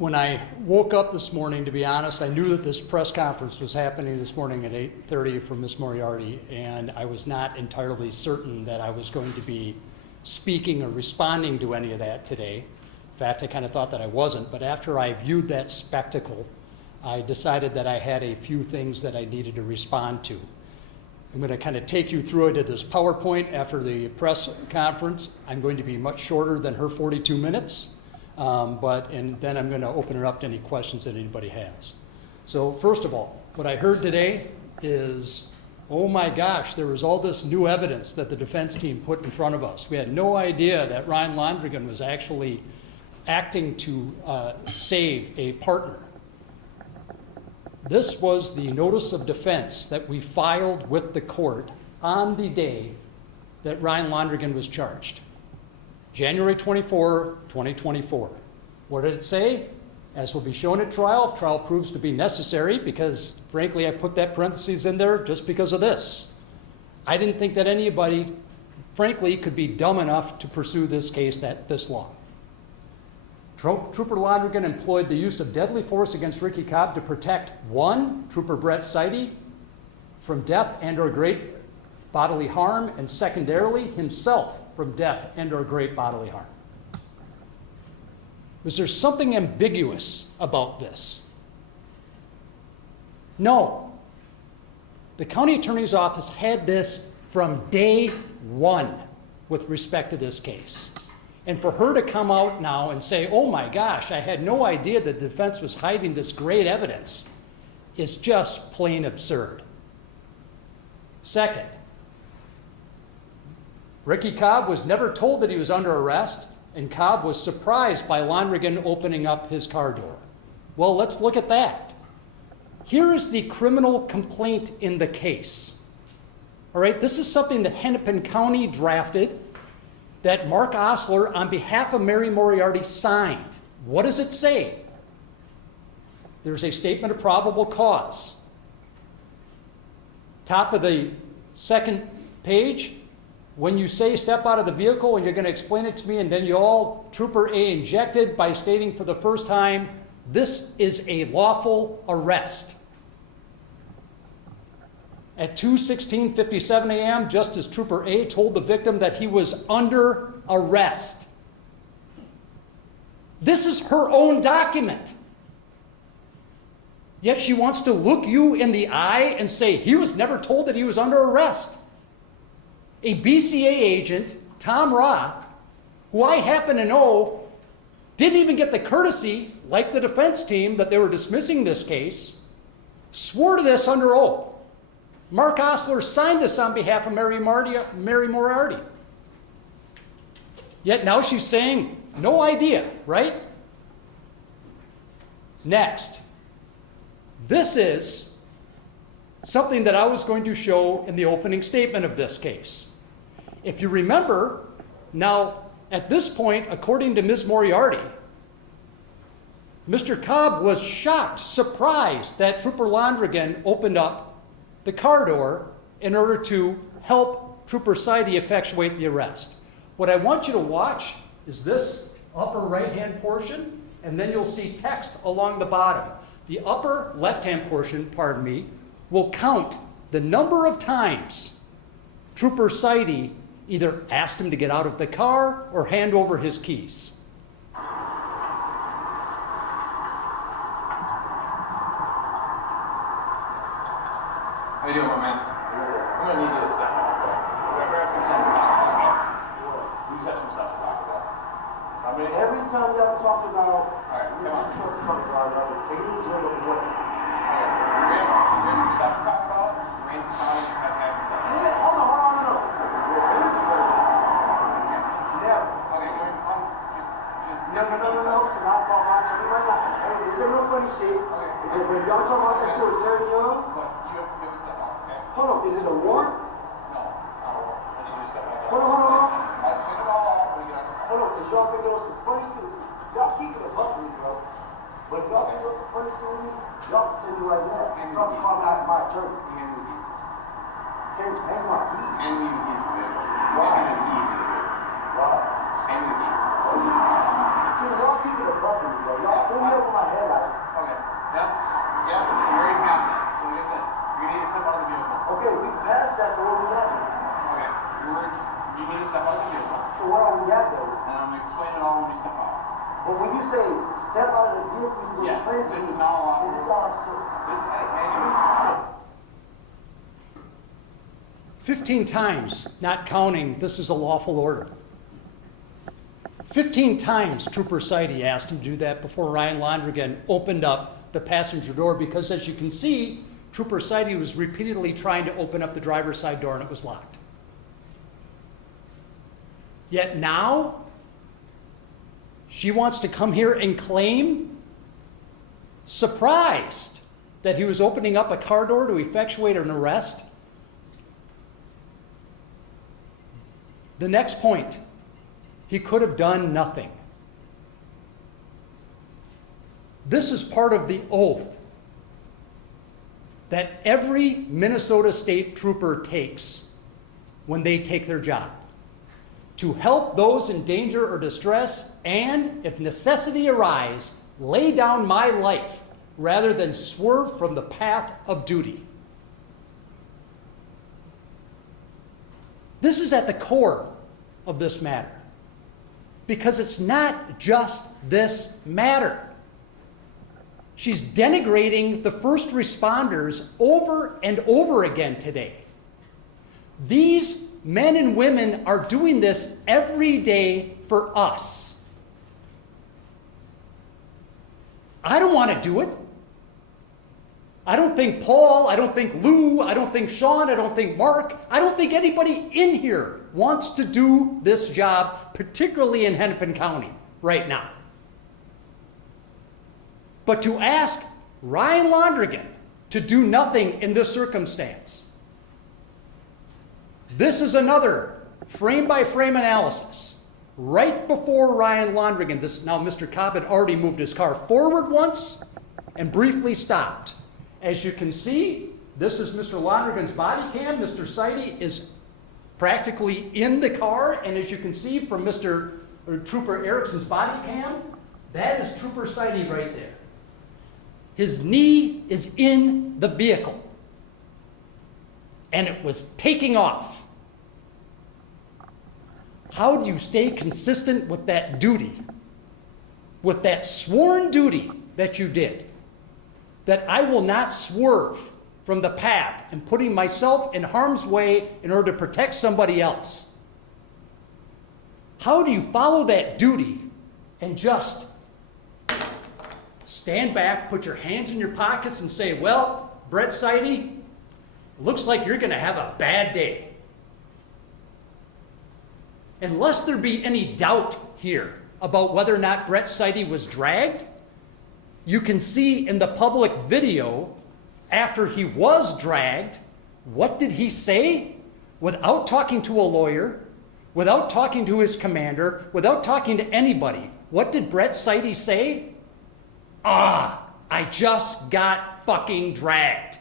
When I woke up this morning, to be honest, I knew that this press conference was happening this morning at 8:30 from Ms. Moriarty, and I was not entirely certain that I was going to be speaking or responding to any of that today. In fact, I kind of thought that I wasn't, but after I viewed that spectacle, I decided that I had a few things that I needed to respond to. I'm going to kind of take you through it at this PowerPoint after the press conference. I'm going to be much shorter than her 42 minutes, and then I'm going to open it up to any questions that anybody has. So first of all, what I heard today is, oh my gosh, there was all this new evidence that the defense team put in front of us. We had no idea that Ryan Londrigan was actually acting to save a partner. This was the notice of defense that we filed with the court on the day that Ryan Londrigan was charged. January 24, 2024. What did it say? As will be shown at trial, if trial proves to be necessary, because frankly I put that parentheses in there just because of this. I didn't think that anybody, frankly, could be dumb enough to pursue this case this long. Trooper Londrigan employed the use of deadly force against Ricky Cobb to protect, one, Trooper Brett Seide from death and or great bodily harm, and secondarily, himself from death and or great bodily harm. Was there something ambiguous about this? No. The county attorney's office had this from day one with respect to this case. And for her to come out now and say, oh my gosh, I had no idea that the defense was hiding this great evidence, is just plain absurd. Second, Ricky Cobb was never told that he was under arrest, and Cobb was surprised by Londrigan opening up his car door. Well, let's look at that. Here is the criminal complaint in the case. All right, this is something that Hennepin County drafted that Mark Osler, on behalf of Mary Moriarty, signed. What does it say? There's a statement of probable cause. Top of the second page, when you say step out of the vehicle and you're going to explain it to me, and then you all, Trooper A injected by stating for the first time, this is a lawful arrest. At 2:16:57 a.m., just as Trooper A told the victim that he was under arrest. This is her own document. Yet she wants to look you in the eye and say he was never told that he was under arrest. A BCA agent, Tom Roth, who I happen to know didn't even get the courtesy, like the defense team, that they were dismissing this case, swore to this under oath. Mark Osler signed this on behalf of Mary Moriarty. Yet now she's saying, no idea, right? Next. This is something that I was going to show in the opening statement of this case. If you remember, now at this point, according to Ms. Moriarty, Mr. Cobb was shocked, surprised that Trooper Londrigan opened up the car door in order to help Trooper Seide effectuate the arrest. What I want you to watch is this upper right-hand portion, and then you'll see text along the bottom. The upper left-hand portion, pardon me, will count the number of times Trooper Seide either asked him to get out of the car or hand over his keys. How you doing, my man? I'm gonna need you to step up, okay? We're gonna grab some stuff to talk about. We just have some stuff to talk about. So I'm gonna... Every time y'all talk about, Alright, you got some stuff to talk about, y'all take me to the what? There's some stuff to talk about. Mr. Ramsey County just has to have some stuff. Yeah, hold on. Never. Okay, just... No, because I'll call my attorney right now. Hey, is there no funny shit? Okay. If y'all talking about that shit with Attorney Young, But you have to step out, okay? hold on, is it a warrant? No, it's not a war. I need you to step out. Hold on. I'll spit it all out when we get on the phone. Hold on, because y'all think there was some funny shit. Y'all keeping it up with me, bro. But if y'all think there was some funny shit with me, y'all can tell me right now. Something called out my attorney. You hand me the keys. Can't hang my keys. Hand me the keys to the vehicle. Why? Hand me the keys to the vehicle. Why? Just hand me the key. Y'all keep it up with me, bro. Y'all pull me up for my So where are we at though? And I'm gonna explain it all when we step out. But when you say step out of the vehicle, you Yes, explain to this me, is not allowed. it is also. This, and you can 15 times, not counting, this is a lawful order. 15 times Trooper Seide asked him to do that before Ryan Londrigan opened up the passenger door, because as you can see, Trooper Seide was repeatedly trying to open up the driver's side door and it was locked. Yet now, she wants to come here and claim, surprised, that he was opening up a car door to effectuate an arrest. The next point, he could have done nothing. This is part of the oath that every Minnesota State Trooper takes when they take their job: to help those in danger or distress, and, if necessity arise, lay down my life rather than swerve from the path of duty. This is at the core of this matter, because it's not just this matter. She's denigrating the first responders over and over again today. These men and women are doing this every day for us. I don't want to do it. I don't think Paul, I don't think Lou, I don't think Sean, I don't think Mark, I don't think anybody in here wants to do this job, particularly in Hennepin County right now. But to ask Ryan Londrigan to do nothing in this circumstance, this is another frame-by-frame analysis. Right before Ryan Londrigan, now Mr. Cobb had already moved his car forward once and briefly stopped. As you can see, this is Mr. Londrigan's body cam. Mr. Seide is practically in the car, and as you can see from Trooper Erickson's body cam, that is Trooper Seide right there. His knee is in the vehicle, and it was taking off. How do you stay consistent with that duty, with that sworn duty that you did, that I will not swerve from the path and putting myself in harm's way in order to protect somebody else? How do you follow that duty and just stand back, put your hands in your pockets and say, well, Brett Seide, looks like you're going to have a bad day? Unless there be any doubt here about whether or not Brett Seide was dragged, you can see in the public video, after he was dragged, what did he say? Without talking to a lawyer, without talking to his commander, without talking to anybody, what did Brett Seide say? I just got fucking dragged.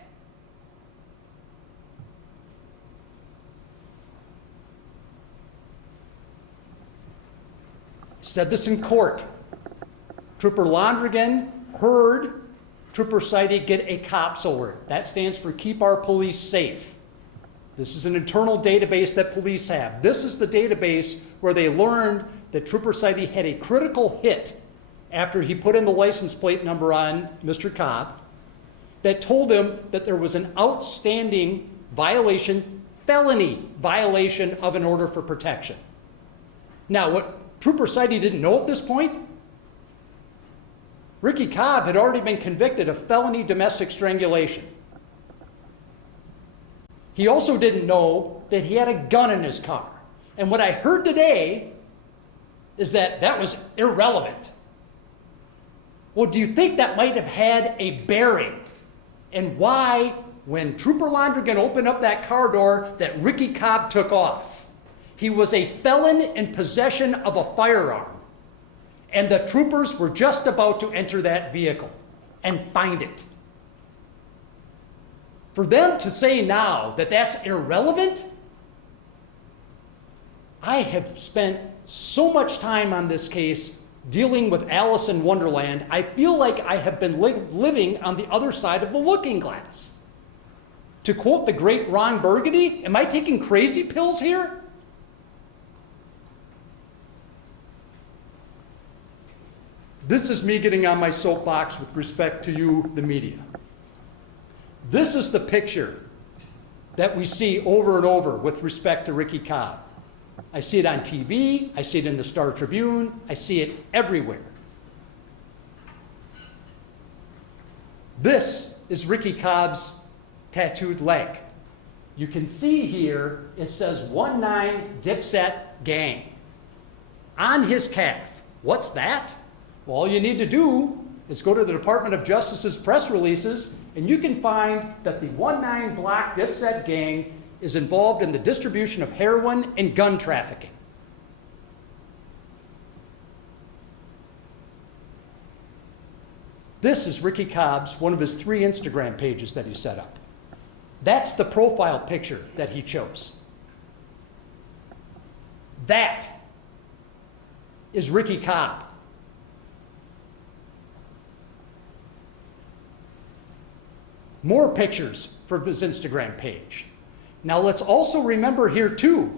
Said this in court. Trooper Londrigan heard Trooper Seide get a COPS alert. That stands for Keep Our Police Safe. This is an internal database that police have. This is the database where they learned that Trooper Seide had a critical hit after he put in the license plate number on Mr. Cobb that told him that there was an outstanding violation, felony violation of an order for protection. Now, what Trooper Seide didn't know at this point, Ricky Cobb had already been convicted of felony domestic strangulation. He also didn't know that he had a gun in his car. And what I heard today is that that was irrelevant. Well, do you think that might have had a bearing in why, when Trooper Londrigan opened up that car door, that Ricky Cobb took off? He was a felon in possession of a firearm, and the troopers were just about to enter that vehicle and find it. For them to say now that that's irrelevant, I have spent so much time on this case dealing with Alice in Wonderland, I feel like I have been living on the other side of the looking glass. To quote the great Ron Burgundy, am I taking crazy pills here? This is me getting on my soapbox with respect to you, the media. This is the picture that we see over and over with respect to Ricky Cobb. I see it on TV, I see it in the Star Tribune, I see it everywhere. This is Ricky Cobb's tattooed leg. You can see here, it says 19 Dipset Gang on his calf. What's that? Well, all you need to do is go to the Department of Justice's press releases, and you can find that the 19 Block Dipset Gang is involved in the distribution of heroin and gun trafficking. This is Ricky Cobb's, one of his 3 Instagram pages that he set up. That's the profile picture that he chose. That is Ricky Cobb. More pictures from his Instagram page. Now let's also remember here too,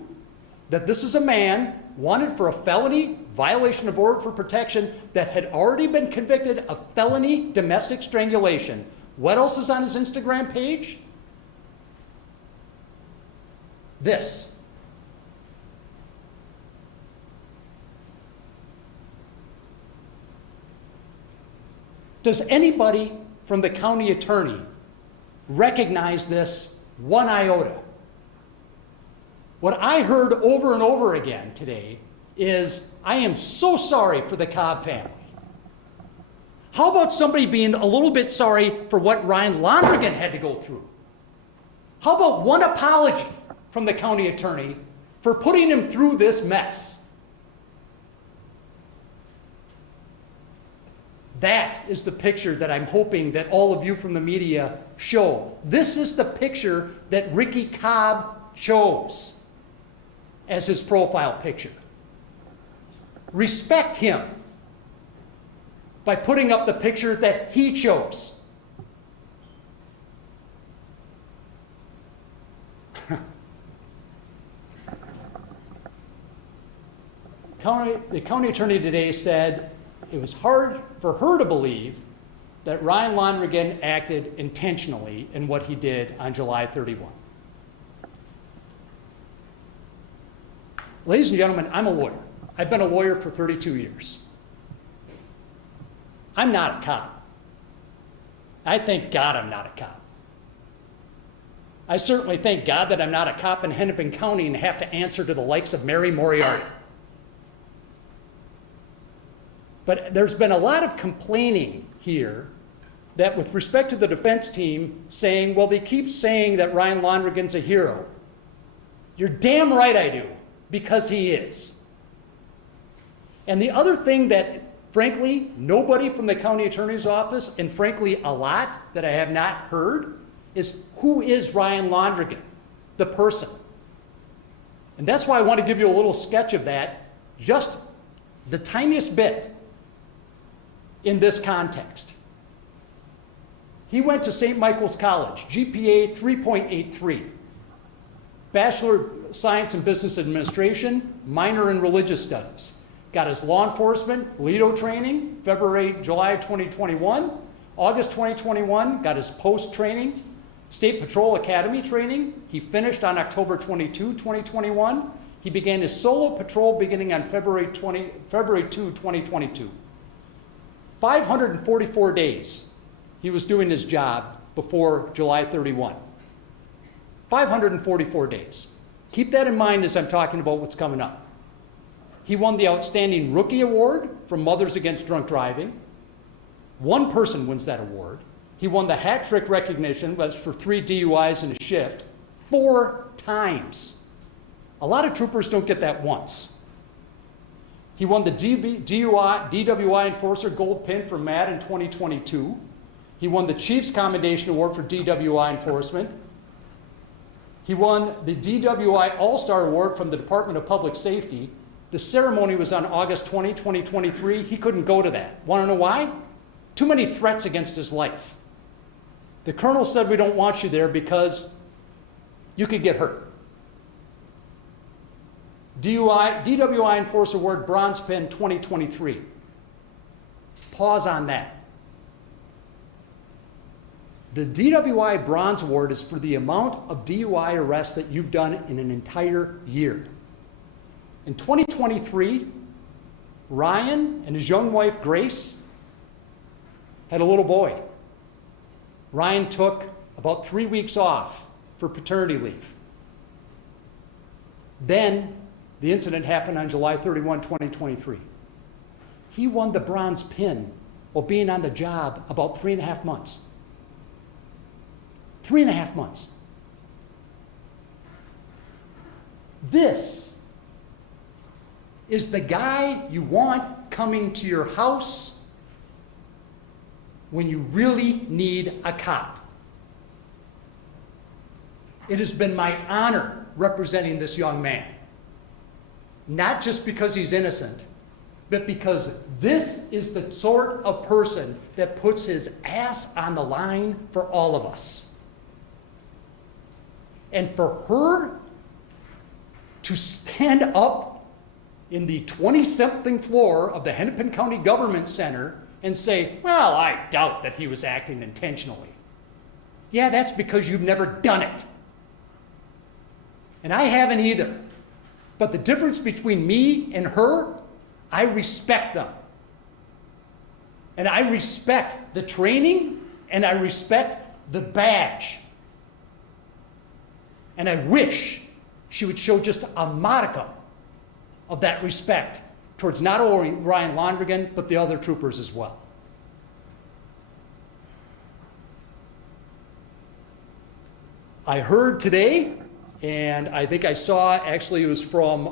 that this is a man wanted for a felony violation of order for protection that had already been convicted of felony domestic strangulation. What else is on his Instagram page? This. Does anybody from the county attorney recognize this one iota? What I heard over and over again today is, I am so sorry for the Cobb family. How about somebody being a little bit sorry for what Ryan Londrigan had to go through? How about one apology from the county attorney for putting him through this mess? That is the picture that I'm hoping that all of you from the media show. This is the picture that Ricky Cobb chose as his profile picture. Respect him by putting up the picture that he chose. The county attorney today said it was hard for her to believe that Ryan Londrigan acted intentionally in what he did on July 31. Ladies and gentlemen, I'm a lawyer. I've been a lawyer for 32 years. I'm not a cop. I thank God I'm not a cop. I certainly thank God that I'm not a cop in Hennepin County and have to answer to the likes of Mary Moriarty. But there's been a lot of complaining here that with respect to the defense team saying, well, they keep saying that Ryan Londrigan's a hero. You're damn right I do, because he is. And the other thing that, frankly, nobody from the county attorney's office, and frankly, a lot that I have not heard, is who is Ryan Londrigan, the person? And that's why I want to give you a little sketch of that, just the tiniest bit in this context. He went to St. Michael's College, GPA 3.83. Bachelor of Science in Business Administration, minor in Religious Studies. Got his law enforcement, LEDO training, July 2021. August 2021, got his post training, State Patrol Academy training. He finished on October 22, 2021. He began his solo patrol beginning on February 2, 2022. 544 days he was doing his job before July 31. 544 days. Keep that in mind as I'm talking about what's coming up. He won the Outstanding Rookie Award from Mothers Against Drunk Driving. One person wins that award. He won the hat trick recognition, that's for 3 DUIs in a shift, 4 times. A lot of troopers don't get that once. He won the DWI Enforcer Gold Pin from MAD in 2022. He won the Chiefs Commendation Award for DWI Enforcement. He won the DWI All-Star Award from the Department of Public Safety. The ceremony was on August 20, 2023. He couldn't go to that. Want to know why? Too many threats against his life. The colonel said, we don't want you there because you could get hurt. DWI Enforcer Award Bronze Pin 2023. pause on that. The DWI Bronze Award is for the amount of DUI arrests that you've done in an entire year. In 2023, Ryan and his young wife, Grace, had a little boy. Ryan took about 3 weeks off for paternity leave. Then the incident happened on July 31, 2023. He won the bronze pin while being on the job about 3.5 months. 3.5 months. This is the guy you want coming to your house when you really need a cop. It has been my honor representing this young man. Not just because he's innocent, but because this is the sort of person that puts his ass on the line for all of us. And for her to stand up in the 20-something floor of the Hennepin County Government Center and say, well, I doubt that he was acting intentionally. Yeah, that's because you've never done it. And I haven't either. But the difference between me and her, I respect them. And I respect the training, and I respect the badge. And I wish she would show just a modicum of that respect towards not only Ryan Londrigan, but the other troopers as well. I heard today, and I think I saw, actually it was from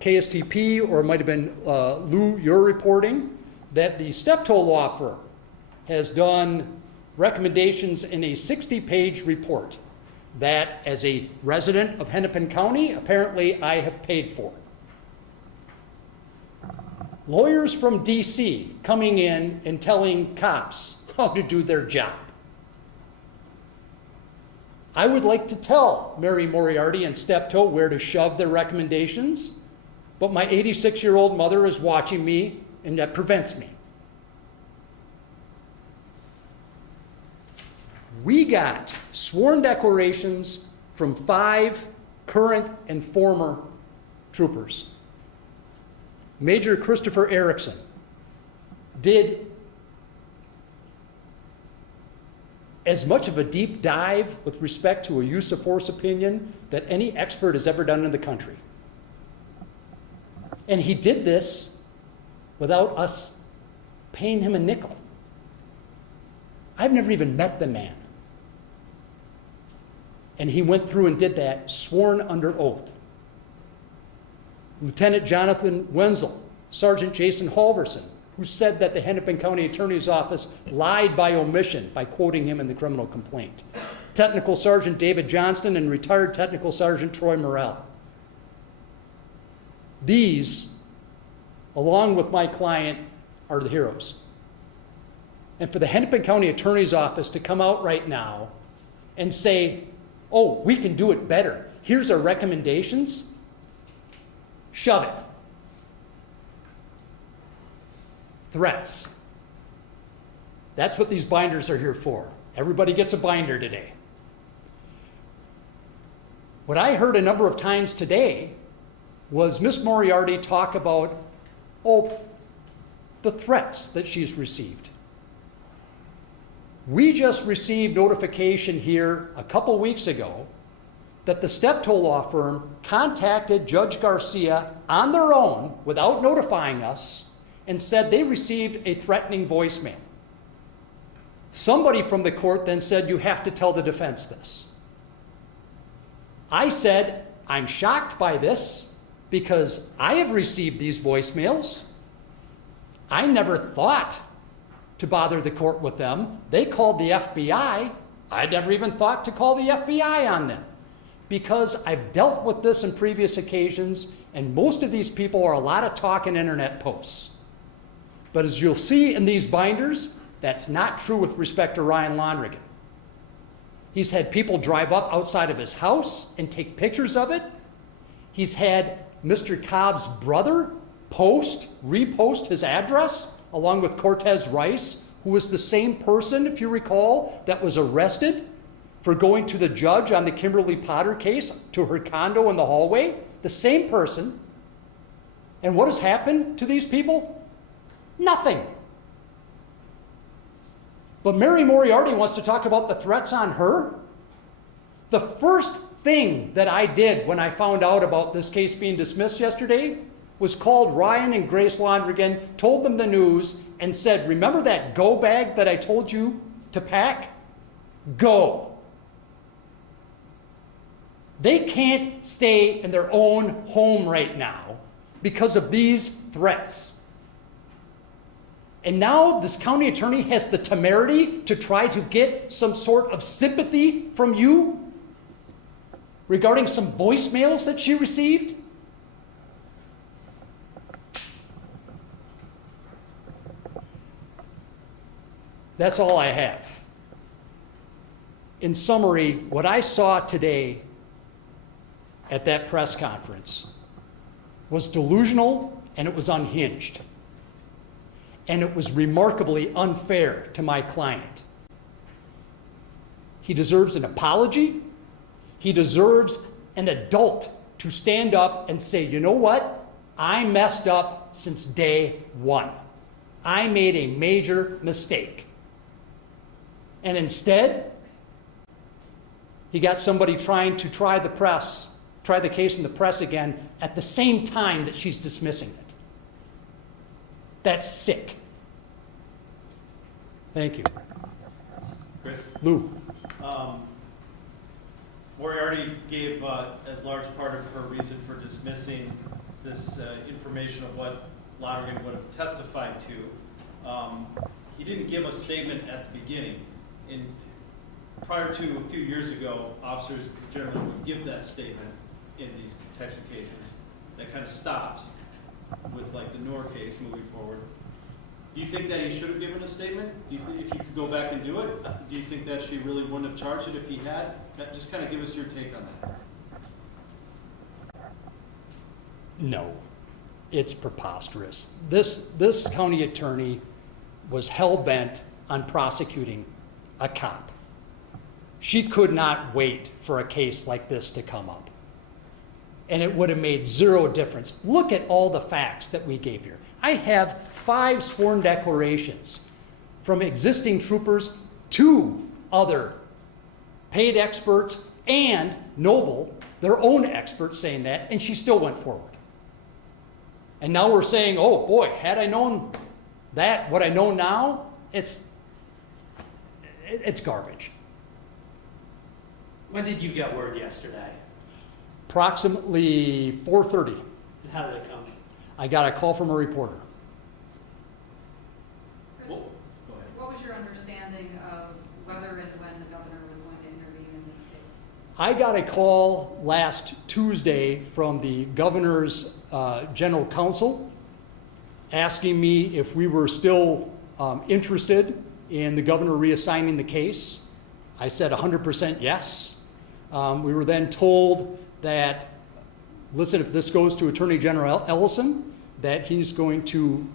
KSTP, or it might have been Lou, your reporting, that the Steptoe law firm has done recommendations in a 60-page report that, as a resident of Hennepin County, apparently I have paid for. Lawyers from DC coming in and telling cops how to do their job. I would like to tell Mary Moriarty and Steptoe where to shove their recommendations, but my 86-year-old mother is watching me, and that prevents me. We got sworn declarations from 5 current and former troopers. Major Christopher Erickson did as much of a deep dive with respect to a use of force opinion that any expert has ever done in the country. And he did this without us paying him a nickel. I've never even met the man. And he went through and did that, sworn under oath. Lieutenant Jonathan Wenzel, Sergeant Jason Halverson, who said that the Hennepin County Attorney's Office lied by omission by quoting him in the criminal complaint. Technical Sergeant David Johnston and retired Technical Sergeant Troy Morrell. These, along with my client, are the heroes. And for the Hennepin County Attorney's Office to come out right now and say, oh, we can do it better. Here's our recommendations. Shove it. Threats. That's what these binders are here for. Everybody gets a binder today. What I heard a number of times today was Miss Moriarty talk about, oh, the threats that she's received. We just received notification here a couple weeks ago that the Steptoe law firm contacted Judge Garcia on their own without notifying us and said they received a threatening voicemail. Somebody from the court then said, you have to tell the defense this. I said, I'm shocked by this because I have received these voicemails. I never thought to bother the court with them. They called the FBI. I never even thought to call the FBI on them because I've dealt with this in previous occasions, and most of these people are a lot of talk and internet posts. But as you'll see in these binders, that's not true with respect to Ryan Londrigan. He's had people drive up outside of his house and take pictures of it. He's had Mr. Cobb's brother repost his address along with Cortez Rice, who was the same person, if you recall, that was arrested for going to the judge on the Kimberly Potter case to her condo in the hallway. The same person. And what has happened to these people? Nothing. But Mary Moriarty wants to talk about the threats on her. The first thing that I did when I found out about this case being dismissed yesterday was called Ryan and Grace Londrigan, told them the news, and said, remember that go bag that I told you to pack? Go. They can't stay in their own home right now because of these threats. And now this county attorney has the temerity to try to get some sort of sympathy from you regarding some voicemails that she received. That's all I have. In summary, what I saw today at that press conference was delusional and it was unhinged. And it was remarkably unfair to my client. He deserves an apology. He deserves an adult to stand up and say, you know what? I messed up since day one. I made a major mistake. And instead, he got somebody trying to try the case in the press again at the same time that she's dismissing it. That's sick. Thank you. Chris? Lou. Moriarty gave as large part of her reason for dismissing this information of what Lonergan would have testified to. He didn't give a statement at the beginning. Prior to a few years ago, officers generally would give that statement in these types of cases. That kind of stopped with like the Noor case moving forward. Do you think that he should have given a statement? Do you if you could go back and do it, do you think that she really wouldn't have charged it if he had? Just kind of give us your take on that. No, it's preposterous. This county attorney was hell-bent on prosecuting a cop. She could not wait for a case like this to come up. And it would have made zero difference. Look at all the facts that we gave here. I have 5 sworn declarations from existing troopers, 2 other paid experts, and Noble, their own experts saying that, and she still went forward. And now we're saying, oh boy, had I known that, what I know now, it's garbage. When did you get word yesterday? Approximately 4:30, And how did it come? I got a call from a reporter. Chris, Well, go ahead. what was your understanding of whether and when the governor was going to intervene in this case? I got a call last Tuesday from the governor's general counsel asking me if we were still interested in the governor reassigning the case. I said 100% yes. We were then told that, listen, if this goes to Attorney General Ellison, that he's going to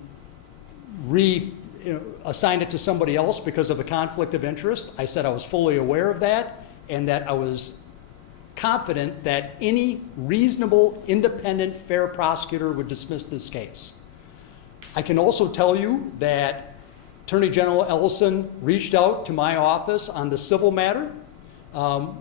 assign it to somebody else because of a conflict of interest. I said I was fully aware of that and that I was confident that any reasonable, independent, fair prosecutor would dismiss this case. I can also tell you that Attorney General Ellison reached out to my office on the civil matter,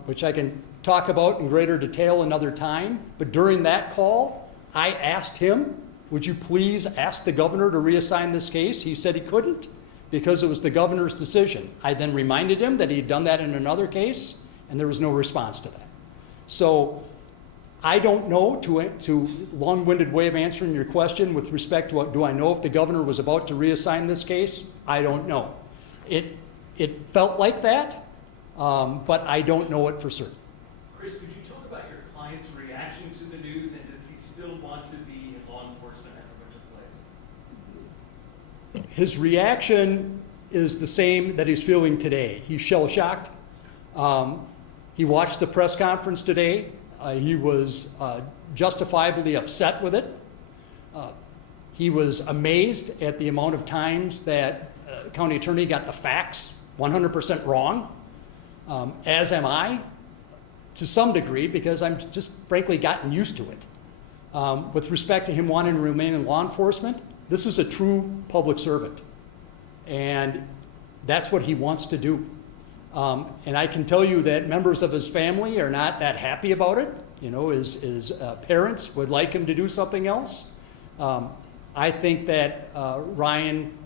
which I can talk about in greater detail another time. But during that call, I asked him, would you please ask the governor to reassign this case? He said he couldn't because it was the governor's decision. I then reminded him that he'd done that in another case, and there was no response to that. So I don't know, to long-winded way of answering your question with respect to what, do I know if the governor was about to reassign this case? I don't know. It felt like that, but I don't know it for certain. Chris, could you talk about your client's reaction to the news, and does he still want to be in law enforcement after what took place? His reaction is the same that he's feeling today. He's shell-shocked. He watched the press conference today. He was justifiably upset with it. He was amazed at the amount of times that county attorney got the facts 100% wrong, as am I, to some degree, because I'm just frankly gotten used to it. With respect to him wanting to remain in law enforcement, this is a true public servant, and that's what he wants to do. And I can tell you that members of his family are not that happy about it. You know, his parents would like him to do something else. I think that Ryan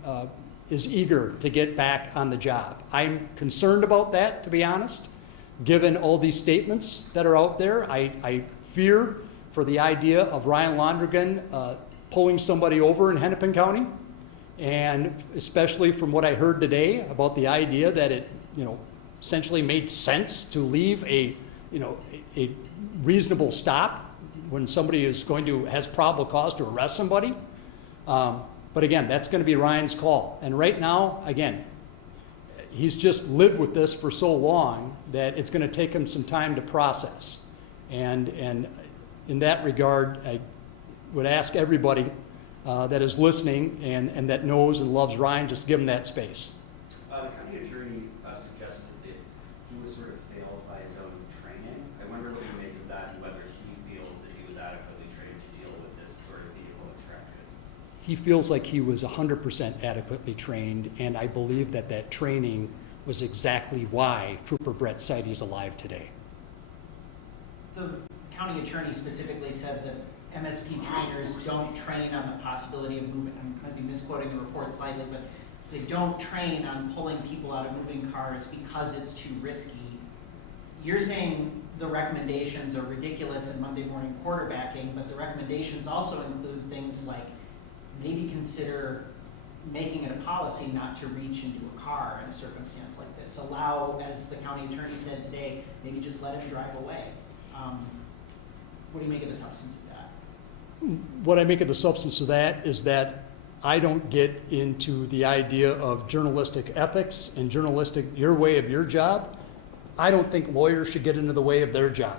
is eager to get back on the job. I'm concerned about that, to be honest, given all these statements that are out there. I fear for the idea of Ryan Londrigan pulling somebody over in Hennepin County, and especially from what I heard today about the idea that it, you know, essentially made sense to leave a reasonable stop when somebody has probable cause to arrest somebody. But again, that's going to be Ryan's call. And right now, again, he's just lived with this for so long that it's going to take him some time to process. And in that regard, I would ask everybody that is listening and that knows and loves Ryan, just give him that space. The county attorney suggested that he was sort of failed by his own training. I wonder what you make of that and whether he feels that he was adequately trained to deal with this sort of vehicle extraction. He feels like he was 100% adequately trained, and I believe that that training was exactly why Trooper Brett Seide is alive today. The county attorney specifically said that MSP trainers don't train on the possibility of movement. I'm going to be misquoting the report slightly, but they don't train on pulling people out of moving cars because it's too risky. You're saying the recommendations are ridiculous and Monday morning quarterbacking, but the recommendations also include things like maybe consider making it a policy not to reach into a car in a circumstance like this. Allow, as the county attorney said today, maybe just let him drive away. What do you make of the substance of that? What I make of the substance of that is that I don't get into the idea of journalistic ethics and your way of your job. I don't think lawyers should get into the way of their job.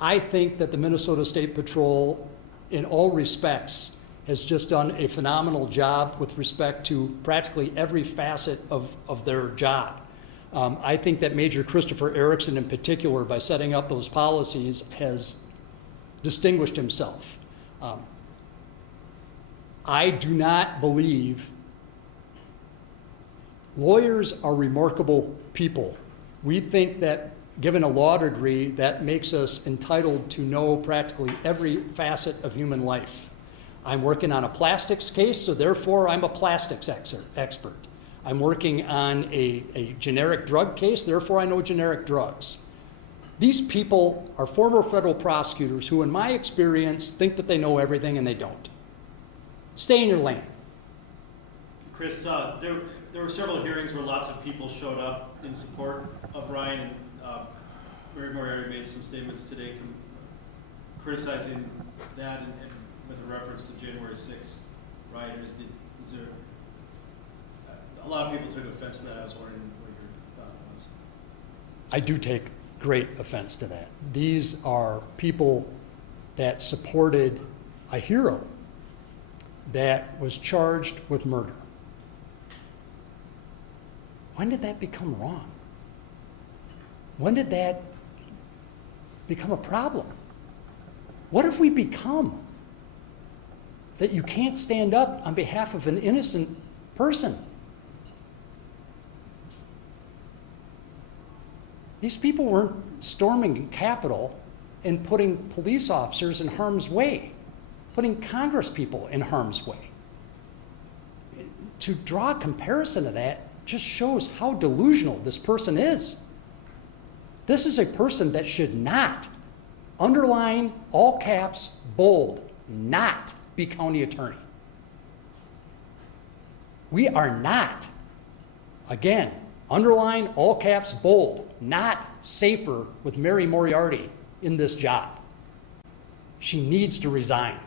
I think that the Minnesota State Patrol, in all respects, has just done a phenomenal job with respect to practically every facet of their job. I think that Major Christopher Erickson in particular, by setting up those policies, has distinguished himself. I do not believe lawyers are remarkable people. We think that given a law degree, that makes us entitled to know practically every facet of human life. I'm working on a plastics case, so therefore I'm a plastics expert. I'm working on a generic drug case, therefore I know generic drugs. These people are former federal prosecutors who, in my experience, think that they know everything and they don't. Stay in your lane. Chris, there were several hearings where lots of people showed up in support of Ryan, and Mary Moriarty made some statements today criticizing that and with a reference to January 6th rioters. Is there, a lot of people took offense to that. I was wondering what your thought was. I do take great offense to that. These are people that supported a hero that was charged with murder. When did that become wrong? When did that become a problem? What have we become that you can't stand up on behalf of an innocent person? These people weren't storming Capitol and putting police officers in harm's way, putting Congress people in harm's way. To draw a comparison to that just shows how delusional this person is. This is a person that should not, underline, all caps, bold, not be county attorney. We are not, again, underline, all caps, bold, not safer with Mary Moriarty in this job. She needs to resign.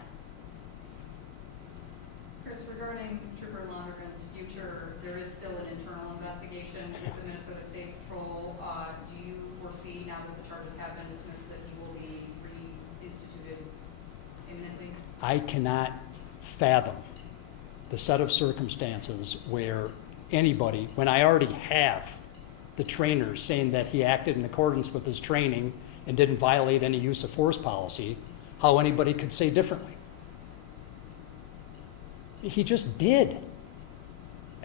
Chris, regarding Trooper Londrigan's future, there is still an internal investigation with the Minnesota State Patrol. Do you foresee, now that the charges have been dismissed, that he will be reinstituted imminently? I cannot fathom the set of circumstances where anybody, when I already have the trainer saying that he acted in accordance with his training and didn't violate any use of force policy, how anybody could say differently. He just did.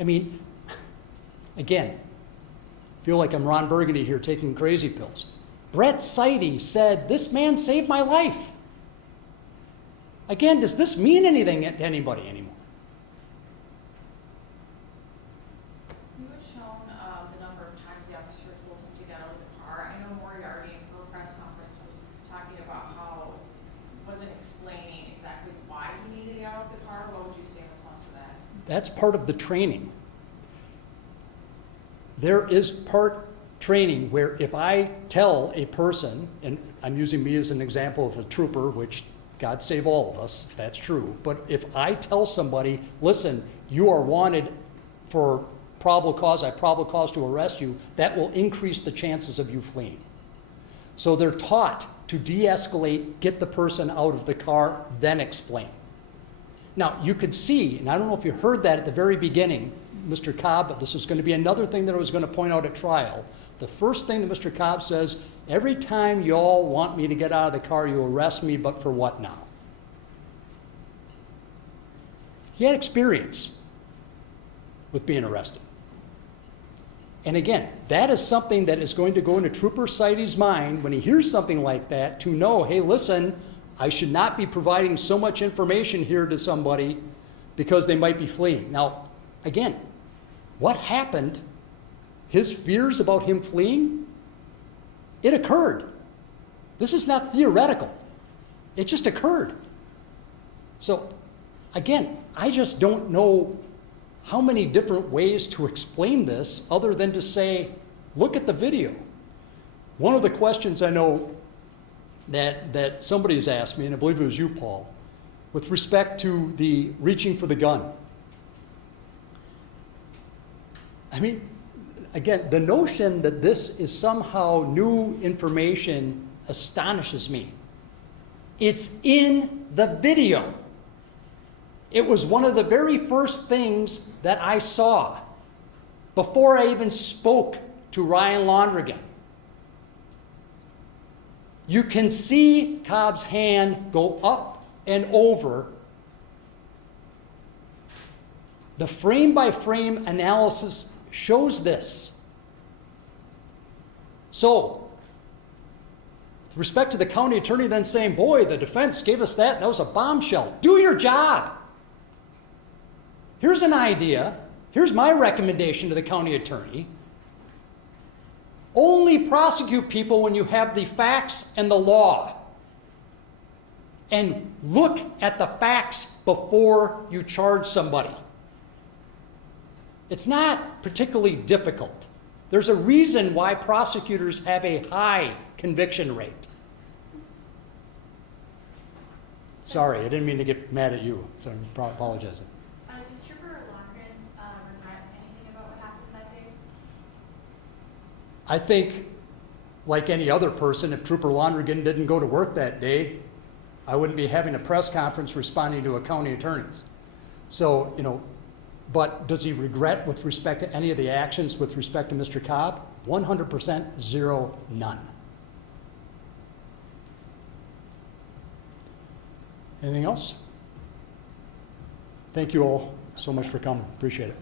I mean, again, feel like I'm Ron Burgundy here taking crazy pills. Brett Seide said, "This man saved my life." Again, does this mean anything to anybody anymore? You had shown the number of times the officer told him to get out of the car. I know Moriarty in her press conference was talking about how he wasn't explaining exactly why he needed to get out of the car. What would you say in response to that? That's part of the training. There is part training where if I tell a person, and I'm using me as an example of a trooper, which God save all of us if that's true, but if I tell somebody, listen, you are wanted for probable cause, I probable cause to arrest you, that will increase the chances of you fleeing. So they're taught to de-escalate, get the person out of the car, then explain. Now, you could see, and I don't know if you heard that at the very beginning, Mr. Cobb, but this is going to be another thing that I was going to point out at trial. The first thing that Mr. Cobb says, every time y'all want me to get out of the car, you arrest me, but for what now? He had experience with being arrested. And again, that is something that is going to go into Trooper Seide's mind when he hears something like that, to know, hey, listen, I should not be providing so much information here to somebody because they might be fleeing. Now, again, what happened, his fears about him fleeing, it occurred. This is not theoretical. It just occurred. So, again, I just don't know how many different ways to explain this other than to say, look at the video. One of the questions I know that somebody's asked me, and I believe it was you, Paul, with respect to the reaching for the gun. I mean, again, the notion that this is somehow new information astonishes me. It's in the video. It was one of the very first things that I saw before I even spoke to Ryan Londrigan. You can see Cobb's hand go up and over. The frame-by-frame analysis shows this. So, with respect to the county attorney then saying, boy, the defense gave us that was a bombshell. Do your job. Here's an idea. Here's my recommendation to the county attorney. Only prosecute people when you have the facts and the law. And look at the facts before you charge somebody. It's not particularly difficult. There's a reason why prosecutors have a high conviction rate. Sorry, I didn't mean to get mad at you, so I'm apologizing. Does Trooper Londrigan regret anything about what happened that day? I think, like any other person, if Trooper Londrigan didn't go to work that day, I wouldn't be having a press conference responding to a county attorney. So, but does he regret with respect to any of the actions with respect to Mr. Cobb? 100%, zero, none. Anything else? Thank you all so much for coming. Appreciate it.